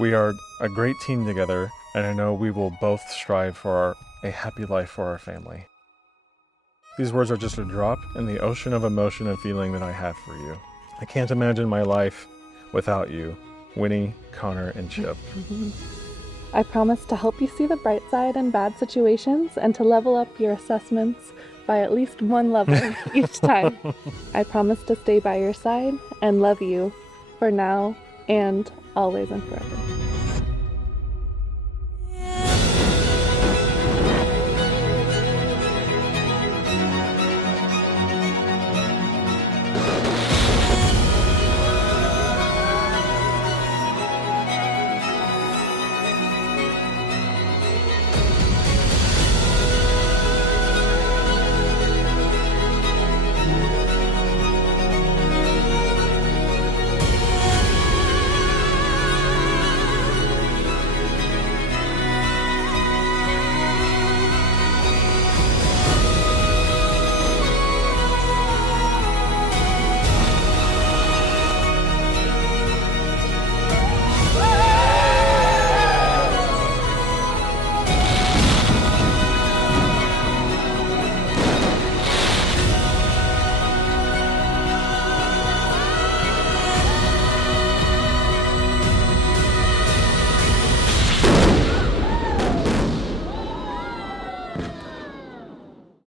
We are a great team together, and I know we will both strive for a happy life for our family. These words are just a drop in the ocean of emotion and feeling that I have for you. I can't imagine my life without you, Winnie, Connor, and Chip. I promise to help you see the bright side in bad situations and to level up your assessments by at least one level each time. I promise to stay by your side and love you for now and always and forever.